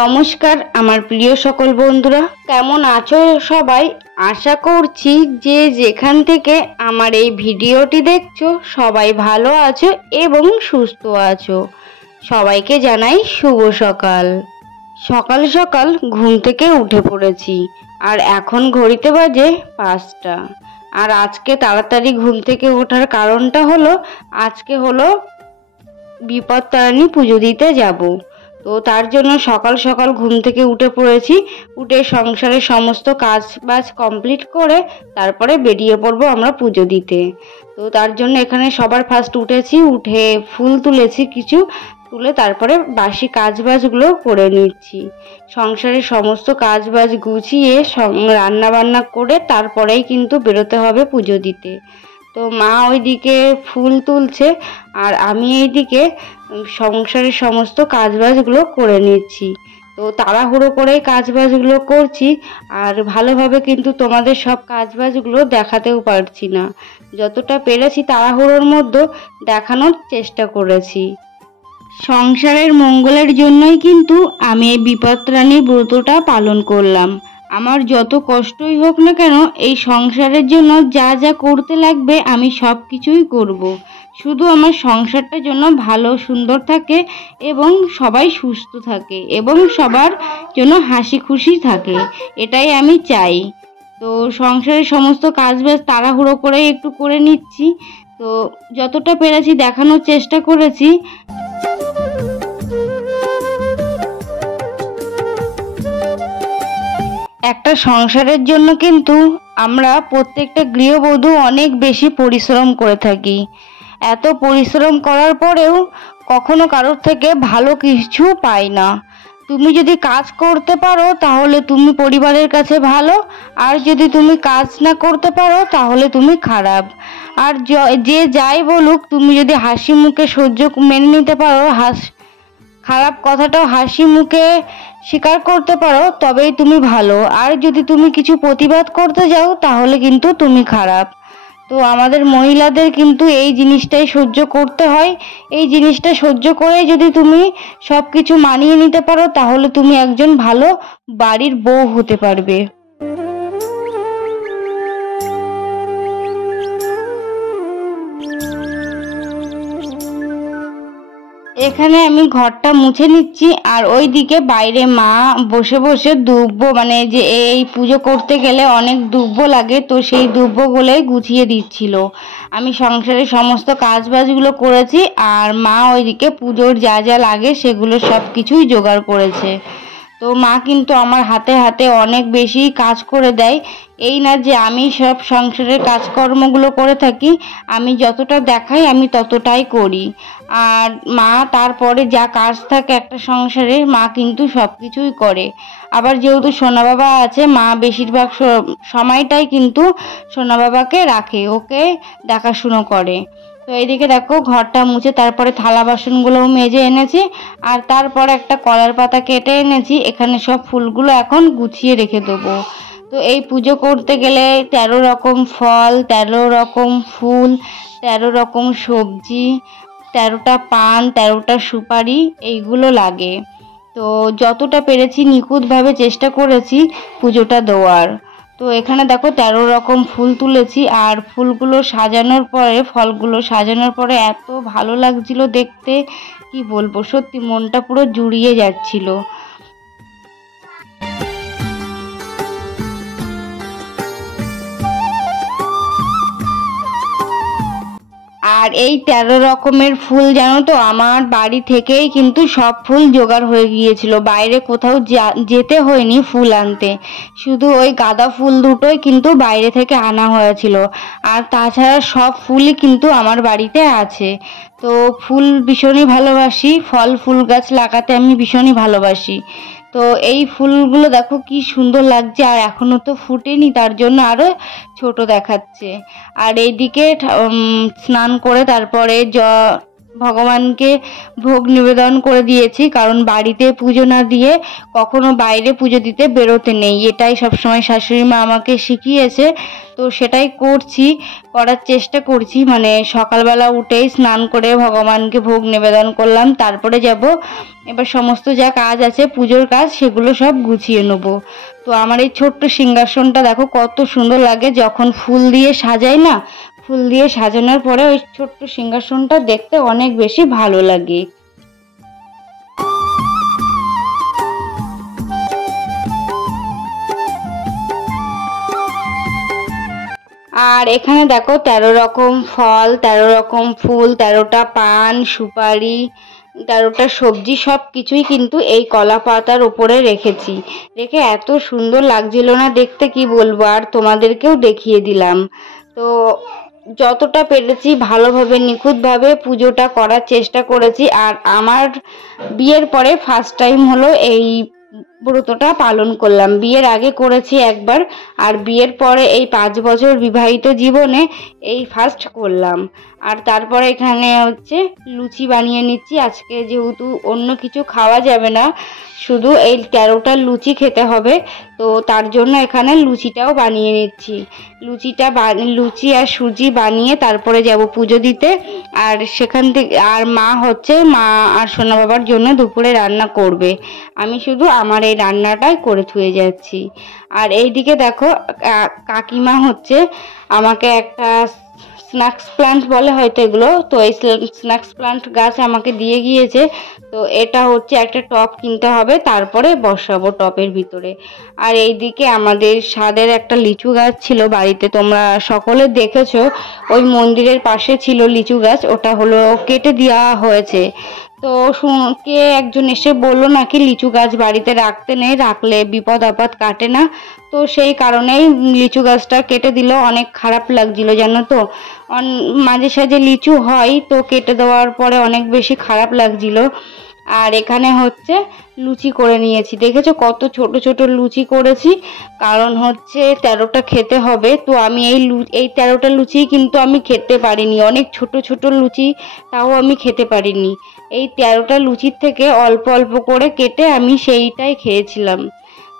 নমস্কার আমার প্রিয় সকল বন্ধুরা, কেমন আছো সবাই? আশা করছি যে যেখান থেকে আমার এই ভিডিওটি দেখছো সবাই ভালো আছো এবং সুস্থ আছো। সবাইকে জানাই শুভ সকাল। সকাল সকাল ঘুম থেকে উঠে পড়েছি আর এখন ঘড়িতে বাজে 5টা। আর আজকে তাড়াতাড়ি ঘুম থেকে ওঠার কারণটা হলো আজকে হলো বিপত্তারিণী পুজো দিতে যাব। তো তার জন্য সকাল সকাল ঘুম থেকে উঠে পড়েছি। উঠে সংসারের সমস্ত কাজ বাজ কমপ্লিট করে তারপরে বেরিয়ে পড়বো আমরা পুজো দিতে। তো তার জন্য এখানে সবার ফার্স্ট উঠেছি, উঠে ফুল তুলেছি, কিছু তুলে তারপরে বাসি কাজবাজগুলো করে নিচ্ছি। সংসারের সমস্ত কাজবাজ গুছিয়ে রান্না বান্না করে তারপরেই কিন্তু বেরোতে হবে পুজো দিতে। তো মা ওইদিকে ফুল তুলছে আর আমি এইদিকে সংসারের সমস্ত কাজবাজগুলো করে নিচ্ছি। তো তাড়াহুড়ো করে কাজবাজগুলো করছি আর ভালোভাবে কিন্তু তোমাদের সব কাজবাজগুলো দেখাতেও পারছি না। যতটা পেরেছি তাড়াহুড়োর মধ্যে দেখানোর চেষ্টা করেছি। সংসারের মঙ্গলের জন্যই কিন্তু আমি এই বিপত্তারিণী ব্রতটা পালন করলাম। আমার যত কষ্টই হোক না কেন এই সংসারের জন্য যা যা করতে লাগবে আমি সব কিছুই করব। শুধু আমার সংসারটা যেন ভালো সুন্দর থাকে এবং সবাই সুস্থ থাকে এবং সবার জন্য হাসি খুশি থাকে, এটাই আমি চাই। তো সংসারের সমস্ত কাজবাজ তাড়াহুড়ো করে একটু করে নিচ্ছি। তো যতটা পেরেছি দেখানোর চেষ্টা করেছি। একটা সংসারের জন্য কিন্তু আমরা প্রত্যেকটা গৃহবধূ অনেক বেশি পরিশ্রম করে থাকি। এত পরিশ্রম করার পরেও কখনো কারোর থেকে ভালো কিছু পাই না। তুমি যদি কাজ করতে পারো তাহলে তুমি পরিবারের কাছে ভালো, আর যদি তুমি কাজ না করতে পারো তাহলে তুমি খারাপ। আর যে যাই বলুক, তুমি যদি হাসি মুখে মেনে নিতে পারো, খারাপ কথাটাও হাসি মুখে স্বীকার করতে পারো, তবেই তুমি ভালো। আর যদি তুমি কিছু প্রতিবাদ করতে যাও তাহলে কিন্তু তুমি খারাপ। তো আমাদের মহিলাদের কিন্তু এই জিনিসটাই সহ্য করতে হয়। এই জিনিসটা সহ্য করে যদি তুমি সব কিছু মানিয়ে নিতে পারো তাহলে তুমি একজন ভালো বাড়ির বউ হতে পারবে। এখানে আমি ঘরটা মুছে নিচ্ছি আর ওইদিকে বাইরে মা বসে বসে দুব্ব, মানে যে এই পুজো করতে গেলে অনেক দুব্ব লাগে, তো সেই দুব্বগুলোই গুছিয়ে দিচ্ছিল। আমি সংসারের সমস্ত কাজবাজগুলো করেছি আর মা ওইদিকে পুজোর যা যা লাগে সেগুলো সব কিছুই জোগাড় করেছে। তো মা কিন্তু আমার হাতে হাতে অনেক বেশি কাজ করে দেয়। এই না যে আমি সব সংসারের কাজকর্মগুলো করে থাকি, আমি যতটা দেখাই আমি ততটাই করি। আর মা তারপরে যা কাজ থাকে একটা সংসারে মা কিন্তু সব কিছুই করে। আবার যেহেতু সোনা বাবা আছে, মা বেশিরভাগ সময়টাই কিন্তু সোনা বাবাকে রাখে, ওকে দেখাশুনো করে। তো এইদিকে দেখো ঘরটা মুছে তারপরে থালা বাসনগুলোও মেজে এনেছি আর তারপরে একটা কলার পাতা কেটে এনেছি। এখানে সব ফুলগুলো এখন গুছিয়ে রেখে দেবো। তো এই পুজো করতে গেলে 13 রকম ফল, 13 রকম ফুল, 13 রকম সবজি, 13টা পান, 13টা সুপারি এইগুলো লাগে। তো যতটা পেরেছি নিখুঁতভাবে চেষ্টা করেছি পুজোটা দেওয়ার। তো এখানে দেখো 13 রকম ফুল তুলেছি আর ফুলগুলো সাজানোর পরে, ফলগুলো সাজানোর পরে এত ভালো লাগছিল দেখতে, কি বলবো, সত্যি মনটা পুরো জুড়িয়ে যাচ্ছিল। আর এই 13 রকমের ফুল জানো তো আমার বাড়ি থেকেই কিন্তু সব ফুল জোগাড় হয়ে গিয়েছিল, বাইরে কোথাও যেতে হয়নি ফুল আনতে। শুধু ওই গাঁদা ফুল দুটোই কিন্তু বাইরে থেকে আনা হয়েছিল, আর তাছাড়া সব ফুলই কিন্তু আমার বাড়িতে আছে। তো ফুল ভীষণই ভালোবাসি, ফুল গাছ লাগাতে আমি ভীষণই ভালোবাসি। তো এই ফুলগুলো দেখো কি সুন্দর লাগছে, আর এখনো তো ফুটেনি তার জন্য আরো ছোট দেখাচ্ছে। আর এইদিকে স্নান করে তারপরে ভগবানকে ভোগ নিবেদন করে দিয়েছি, কারণ বাড়িতে পুজো না দিয়ে কখনো বাইরে পুজো দিতে বেরোতে নেই, এটাই সবসময় শাশুড়ি মা আমাকে শিখিয়েছে। তো সেটাই করার চেষ্টা করছি। মানে সকালবেলা উঠেই স্নান করে ভগবানকে ভোগ নিবেদন করলাম, তারপরে যাব এবার সমস্ত যা কাজ আছে পুজোর কাজ সেগুলো সব গুছিয়ে নেব। তো আমার এই ছোট্ট সিংহাসনটা দেখো কত সুন্দর লাগে, যখন ফুল দিয়ে সাজাই না, ফুল দিয়ে সাজানোর পরে ওই ছোট্ট সিংহাসনটা দেখতে অনেক বেশি ভালো লাগে। আর এখানে দেখো 13 রকম ফল, 13 রকম ফুল, 13টা পান, সুপারি, 13টা সবজি, সব কিছুই কিন্তু এই কলা পাতার উপরে রেখেছি। রেখে এত সুন্দর লাগছিল না দেখতে, কি বলবো, আর তোমাদেরকেও দেখিয়ে দিলাম। তো যতটা পেরেছি ভালোভাবে নিখুঁতভাবে পুজোটা করার চেষ্টা করেছি। আর আমার বিয়ের পরে ফার্স্ট টাইম হলো এই ব্রতটা পালন করলাম। বিয়ের আগে করেছি একবার, আর বিয়ের পরে এই 5 বছর বিবাহিত জীবনে এই ফার্স্ট করলাম। আর তারপরে এখানে হচ্ছে লুচি বানিয়ে নিচ্ছি। আজকে যেহেতু অন্য কিছু খাওয়া যাবে না, শুধু এই 13টা লুচি খেতে হবে, তো তার জন্য এখানে লুচিটাও বানিয়ে নিচ্ছি। লুচি আর সুজি বানিয়ে তারপরে যাব পুজো দিতে। আর সেখান থেকে আর মা আর সোনা বাবার জন্য দুপুরে রান্না করবে, আমি শুধু আমার এই রান্নাটাই করে থুয়ে যাচ্ছি। আর এইদিকে দেখো কাকিমা আমাকে একটা স্ন্যাক্স প্লান্ট বলে হয়তো এগুলো, তো এই স্ন্যাক্স প্লান্ট গাছ আমাকে দিয়ে গিয়েছে। তো এটা একটা টব কিনতে হবে, তারপরে বসাবো টবের ভিতরে। আর এইদিকে আমাদের স্বাদের একটা লিচু গাছ ছিল বাড়িতে, তোমরা সকলে দেখেছো, ওই মন্দিরের পাশে ছিল লিচু গাছ, ওটা কেটে দেওয়া হয়েছে। তো কে একজন এসে বললো নাকি লিচু গাছ বাড়িতে রাখতে নেই, রাখলে বিপদ আপদ কাটে না। তো সেই কারণেই লিচু গাছটা কেটে দিল। অনেক খারাপ লাগছিল জানো তো, মাঝে সাঝে লিচু হয়, তো কেটে দেওয়ার পরে অনেক বেশি খারাপ লাগছিল। আর এখানে লুচি করে নিয়েছি, দেখেছো কত ছোট ছোট লুচি করেছি, কারণ 13টা খেতে হবে। তো আমি এই 13টা লুচি কিন্তু আমি খেতে পারিনি, অনেক ছোট ছোট লুচি, তাও আমি খেতে পারিনি। এই 13টা লুচির থেকে অল্প অল্প করে কেটে আমি সেইটাই খেয়েছিলাম।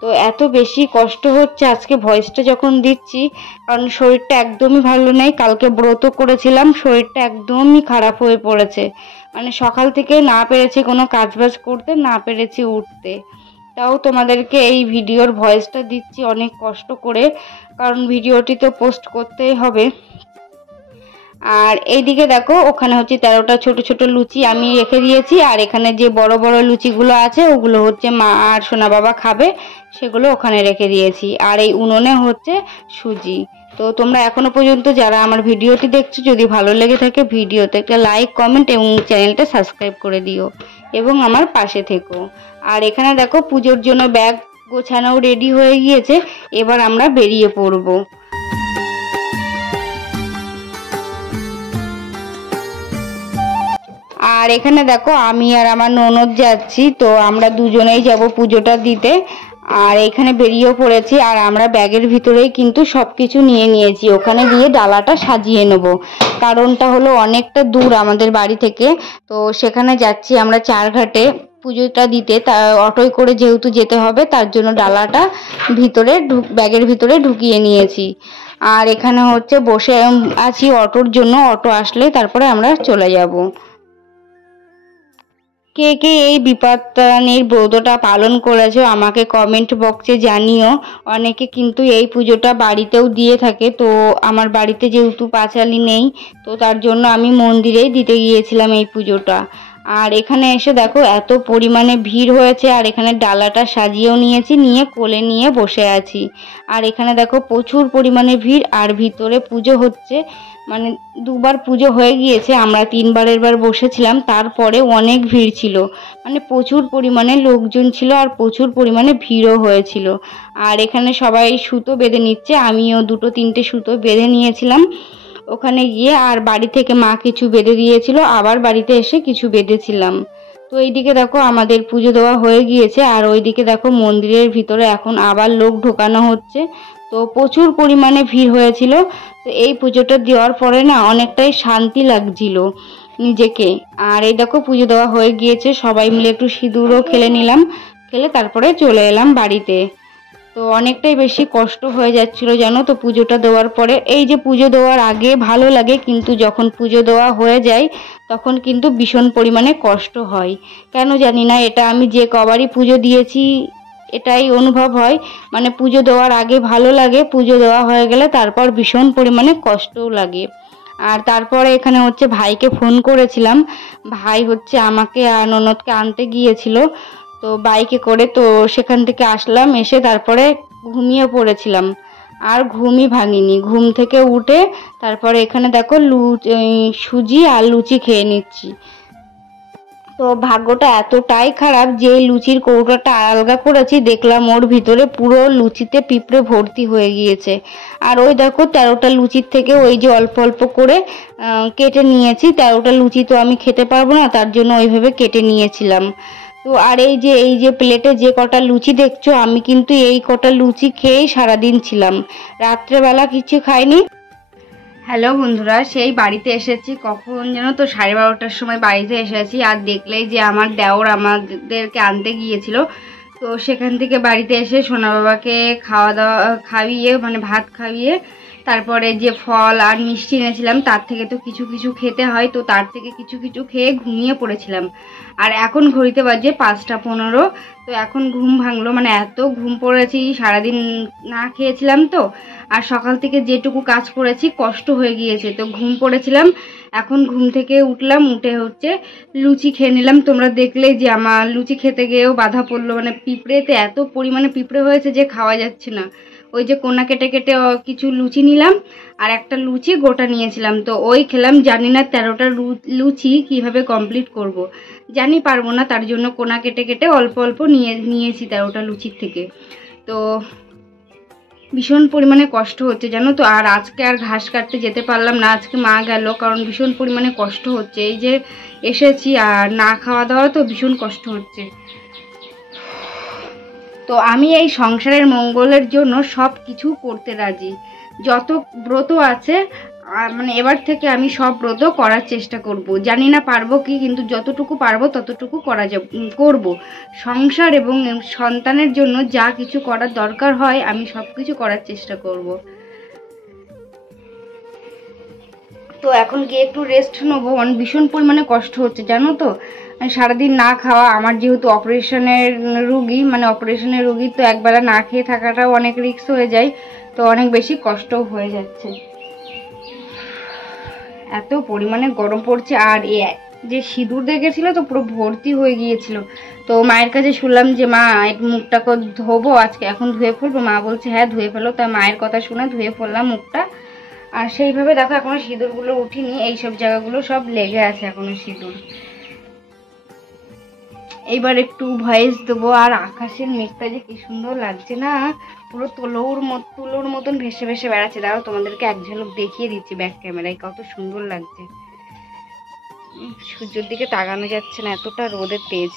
তো এত বেশি কষ্ট হচ্ছে আজকে ভয়েসটা যখন দিচ্ছি, কারণ শরীরটা একদমই ভালো নেই। কালকে ব্রত করেছিলাম, শরীরটা একদমই খারাপ হয়ে পড়েছে, মানে সকাল থেকে না পেরেছি কোনো কাজবাজ করতে, না পেরেছি উঠতে। তাও তোমাদেরকে এই ভিডিওর ভয়েসটা দিচ্ছি অনেক কষ্ট করে, কারণ ভিডিওটি তো পোস্ট করতেই হবে। আর এইদিকে দেখো ওখানে 13টা ছোট ছোট লুচি আমি রেখে দিয়েছি, আর এখানে যে বড় বড় লুচিগুলো আছে ওগুলো মা আর সোনা বাবা খাবে, সেগুলো ওখানে রেখে দিয়েছি। আর এই উনুনে সুজি। তো তোমরা এখনো পর্যন্ত যারা আমার ভিডিওটি দেখছো, যদি ভালো লেগে থাকে ভিডিওতে একটা লাইক, কমেন্ট এবং চ্যানেলটা সাবস্ক্রাইব করে দিও এবং আমার পাশে থেকো। আর এখানে দেখো পুজোর জন্য ব্যাগ গোছানোও রেডি হয়ে গিয়েছে, এবার আমরা বেরিয়ে পড়বো। আর এখানে দেখো আমি আর আমার ননদ যাচ্ছি, তো আমরা দুজনেই যাব পুজোটা দিতে। আর এখানে বেরিয়েও পড়েছি, আর আমরা ব্যাগের ভিতরেই কিন্তু সবকিছু নিয়ে নিয়েছি, ওখানে গিয়ে ডালাটা সাজিয়ে নেব। কারণটা হলো অনেকটা দূর আমাদের বাড়ি থেকে, তো সেখানে যাচ্ছি আমরা চারঘাটে পুজোটা দিতে। তা অটোয় করে যেহেতু যেতে হবে, তার জন্য ডালাটা ব্যাগের ভিতরে ঢুকিয়ে নিয়েছি। আর এখানে বসে আছি অটোর জন্য, অটো আসলে তারপরে আমরা চলে যাব। কে কে এই বিপত্তারিণীর ব্রতটা পালন করেছো আমাকে কমেন্ট বক্সে জানিও। অনেকে কিন্তু এই পুজোটা বাড়িতেও দিয়ে থাকে, তো আমার বাড়িতে যেহেতু পাঁচালি নেই, তো তার জন্য আমি মন্দিরেই দিতে গিয়েছিলাম এই পুজোটা। আর এখানে এসে দেখো এত পরিমাণে ভিড় হয়েছে, আর এখানে ডালাটা সাজিয়েও নিয়েছি, নিয়ে কোলে নিয়ে বসে আছি। আর এখানে দেখো প্রচুর পরিমাণে ভিড়, আর ভিতরে পুজো হচ্ছে, মানে দুবার পুজো হয়ে গিয়েছে, আমরা 3বারের বার বসেছিলাম, তারপরে অনেক ভিড় ছিল, মানে প্রচুর পরিমাণে লোকজন ছিল, আর প্রচুর পরিমাণে ভিড়ও হয়েছিল। আর এখানে সবাই সুতো বেঁধে নিচ্ছে, আমিও 2-3টে সুতো বেঁধে নিয়েছিলাম ওখানে গিয়ে। আর বাড়ি থেকে মা কিছু বেঁধে দিয়েছিল, আবার বাড়িতে এসে কিছু বেঁধেছিলাম। তো এইদিকে দেখো আমাদের পুজো দেওয়া হয়ে গিয়েছে, আর ওইদিকে দেখো মন্দিরের ভিতরে এখন আবার লোক ঢোকানো হচ্ছে, তো প্রচুর পরিমাণে ভিড় হয়েছিল। তো এই পুজোটা দেওয়ার পরে না অনেকটাই শান্তি লাগছিল। নিজেকে। আর এই দেখো পুজো দেওয়া হয়ে গিয়েছে, সবাই মিলে একটু সিঁদুরও খেলে নিলাম, খেলে তারপরে চলে এলাম বাড়িতে। তো অনেকটাই বেশি কষ্ট হয়ে যাচ্ছিল জানো তো পুজোটা দেওয়ার পরে। এই যে পুজো দেওয়ার আগে ভালো লাগে, কিন্তু যখন পুজো দেওয়া হয়ে যায় তখন কিন্তু ভীষণ পরিমাণে কষ্ট হয়। কেন জানি না, এটা আমি যে কবারই পুজো দিয়েছি এটাই অনুভব হয়। মানে পুজো দেওয়ার আগে ভালো লাগে, পুজো দেওয়া হয়ে গেলে তারপর ভীষণ পরিমাণে কষ্টও লাগে। আর তারপরে এখানে হচ্ছে ভাইকে ফোন করেছিলাম, ভাই হচ্ছে আমাকে আর ননদকে আনতে গিয়েছিল তো বাইকে করে। তো সেখান থেকে আসলাম, এসে তারপরে ঘুমিয়ে পড়েছিলাম, আর ঘুমই ভাঙিনি। ঘুম থেকে উঠে তারপরে এখানে দেখো সুজি আর লুচি খেয়ে নিচ্ছি। তো ভাগ্যটা এতটাই খারাপ যে লুচির কৌটোটা আলগা করেছি, দেখলাম ওর ভিতরে পুরো লুচিতে পিঁপড়ে ভর্তি হয়ে গিয়েছে। আর ওই দেখো 13টা লুচির থেকে ওই যে অল্প অল্প করে কেটে নিয়েছি। 13টা লুচি তো আমি খেতে পারবো না, তার জন্য ওইভাবে কেটে নিয়েছিলাম। তো আর এই যে প্লেটে যে কটা লুচি দেখছো, আমি কিন্তু এই কটা লুচি খেয়েই সারাদিন ছিলাম, রাত্রেবেলা কিছু খাইনি। হ্যালো বন্ধুরা, সেই বাড়িতে এসেছি কখন যেন তো 12:30টার সময় বাড়িতে এসেছি। আর দেখলেই যে আমার দেওর আমাদেরকে আনতে গিয়েছিল, তো সেখান থেকে বাড়িতে এসে সোনা বাবাকে খাইয়ে মানে ভাত খাইয়ে তারপরে যে ফল আর মিষ্টি এনেছিলাম তার থেকে তো কিছু কিছু খেতে হয়, তো তার থেকে কিছু কিছু খেয়ে ঘুমিয়ে পড়েছিলাম। আর এখন ঘড়িতে বাজে 5টা 15। তো এখন ঘুম ভাঙলো, মানে এত ঘুম পড়েছি, সারাদিন না খেয়েছিলাম তো। আর সকাল থেকে যেটুকু কাজ করেছি কষ্ট হয়ে গিয়েছে, তো ঘুম পড়েছিলাম। এখন ঘুম থেকে উঠলাম, উঠে হচ্ছে লুচি খেয়ে নিলাম। তোমরা দেখলে যে আমার লুচি খেতে গিয়েও বাধা পড়লো, মানে পিঁপড়েতে এত পরিমাণে পিঁপড়ে হয়েছে যে খাওয়া যাচ্ছে না। ওই যে কোনা কেটে কেটে কিছু লুচি নিলাম, আর একটা লুচি গোটা নিয়েছিলাম, তো ওই খেলাম। জানি না 13টা লুচি কিভাবে কমপ্লিট করব। জানি পারবো না, তার জন্য কোনা কেটে কেটে অল্প অল্প নিয়েছি 13টা লুচির থেকে। তো ভীষণ পরিমাণে কষ্ট হচ্ছে জানো তো। আর আজকে আর ঘাস কাটতে যেতে পারলাম না, আজকে মা গেল, কারণ ভীষণ পরিমাণে কষ্ট হচ্ছে। এই যে এসেছি আর না খাওয়া দাওয়া, তো ভীষণ কষ্ট হচ্ছে। তো আমি এই সংসারের মঙ্গলের জন্য সব কিছু করতে রাজি। যত ব্রত আছে মানে এবার থেকে আমি সব ব্রত করার চেষ্টা করব। জানি না পারবো কি, কিন্তু যতটুকু পারবো ততটুকু করব। সংসার এবং সন্তানের জন্য যা কিছু করার দরকার হয় আমি সব কিছু করার চেষ্টা করব। তো এখন গিয়ে একটু রেস্ট নেবো, ভীষণ পরিমাণে কষ্ট হচ্ছে জানো তো। সারাদিন না খাওয়া, আমার যেহেতু অপারেশনের রুগী, তো একবেলা না খেয়ে থাকাটাও অনেক রিস্ক হয়ে যায়, তো অনেক বেশি কষ্টও হয়ে যাচ্ছে। এত পরিমাণে গরম পড়ছে। আর যে সিঁদুর দেখেছিল তো পুরো ভর্তি হয়ে গিয়েছিল। তো মায়ের কাছে শুনলাম যে মা মুখটাকে ধোবো আজকে, এখন ধুয়ে ফেলবো? মা বলছে হ্যাঁ ধুয়ে ফেলো। তাই মায়ের কথা শুনে ধুয়ে ফেললাম মুখটা। আর সেইভাবে দেখো এখনো সিঁদুরগুলো উঠিনি, এইসব জায়গাগুলো সব লেগে আছে এখনো সিঁদুর। এইবার একটু ভয়েস দেবো। আর আকাশের মেঘটা যে কি সুন্দর লাগছে না, পুরো তুলোর মতন ভেসে ভেসে বেড়াচ্ছে। দাঁড়াও তোমাদেরকে এক ঝলক দেখিয়ে দিচ্ছি ব্যাক ক্যামেরায়, কত সুন্দর লাগছে। সূর্যের দিকে তাকানো যাচ্ছে না, এতটা রোদের তেজ।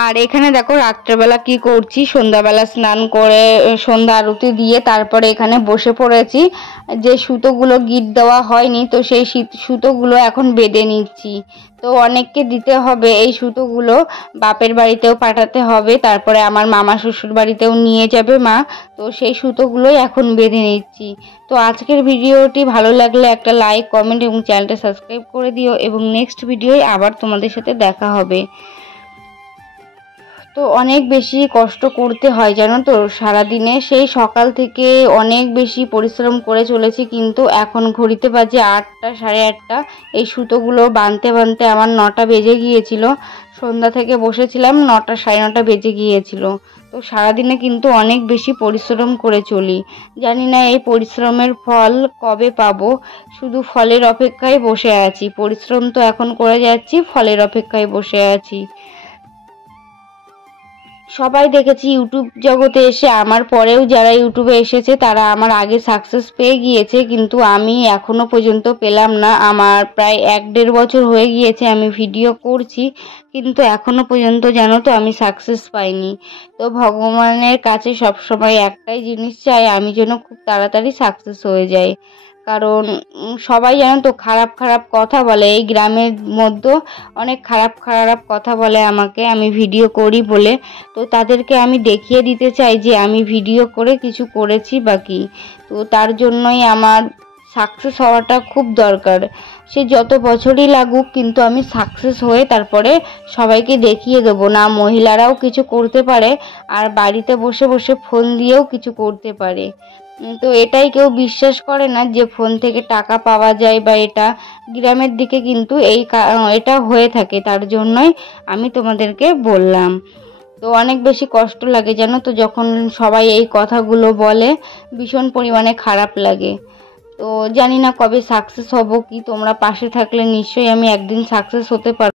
আর এখানে দেখো রাত্রেবেলা কি করছি, সন্ধ্যাবেলা স্নান করে সন্ধ্যা আরতি দিয়ে তারপরে এখানে বসে পড়েছি। যে সুতোগুলো গিট দেওয়া হয়নি, তো সেই সুতোগুলো এখন বেঁধে নিচ্ছি। তো অনেককে দিতে হবে এই সুতোগুলো, বাপের বাড়িতেও পাঠাতে হবে, তারপরে আমার মামা শ্বশুর বাড়িতেও নিয়ে যাবে মা। তো সেই সুতোগুলোই এখন বেঁধে নিচ্ছি। তো আজকের ভিডিওটি ভালো লাগলে একটা লাইক, কমেন্ট এবং চ্যানেলটা সাবস্ক্রাইব করে দিও, এবং নেক্সট ভিডিওয় আবার তোমাদের সাথে দেখা হবে। তো অনেক বেশি কষ্ট করতে হয় জানো তো সারাদিনে, সেই সকাল থেকে অনেক বেশি পরিশ্রম করে চলেছি, কিন্তু এখন ঘড়িতে বাজে 8টা 8:30। এই সুতোগুলো বাঁধতে বাঁধতে আমার 9টা বেজে গিয়েছিল। সন্ধ্যা থেকে বসেছিলাম, 9টা 9:30 বেজে গিয়েছিল। তো সারাদিনে কিন্তু অনেক বেশি পরিশ্রম করে চলি, জানি না এই পরিশ্রমের ফল কবে পাবো। শুধু ফলের অপেক্ষায় বসে আছি, পরিশ্রম তো এখন করে যাচ্ছি, ফলের অপেক্ষায় বসে আছি। সবাই দেখেছি ইউটিউব জগতে এসে, আমার পরেও যারা ইউটিউবে এসেছে তারা আমার আগে সাকসেস পেয়ে গিয়েছে, কিন্তু আমি এখনো পর্যন্ত পেলাম না। আমার প্রায় 1-1.5 বছর হয়ে গিয়েছে আমি ভিডিও করছি, কিন্তু এখনো পর্যন্ত জানো তো আমি সাকসেস পাইনি। তো ভগবানের কাছে সবসময় একটাই জিনিস চাই, আমি যেন খুব তাড়াতাড়ি সাকসেস হয়ে যাই। কারণ সবাই জানো তো খারাপ খারাপ কথা বলে, এই গ্রামের মধ্যে অনেক খারাপ খারাপ কথা বলে আমাকে, আমি ভিডিও করি বলে। তো তাদেরকে আমি দেখিয়ে দিতে চাই যে আমি ভিডিও করে কিছু করেছি বা কি। তো তার জন্যই আমার সাকসেস হওয়াটা খুব দরকার। সে যত বছরই লাগুক, কিন্তু আমি সাকসেস হয়ে তারপরে সবাইকে দেখিয়ে দেবো না মহিলারাও কিছু করতে পারে, আর বাড়িতে বসে বসে ফোন দিয়েও কিছু করতে পারে। তো এটাই কেউ বিশ্বাস করে না যে ফোন থেকে টাকা পাওয়া যায় বা এটা। গ্রামের দিকে কিন্তু এটা হয়ে থাকে, তার জন্যই আমি তোমাদেরকে বললাম। তো অনেক বেশি কষ্ট লাগে জানো তো, যখন সবাই এই কথাগুলো বলে ভীষণ পরিমাণে খারাপ লাগে। তো জানি না কবে সাকসেস হব কি, তোমরা পাশে থাকলে নিশ্চয়ই আমি একদিন সাকসেস হতে পারবো।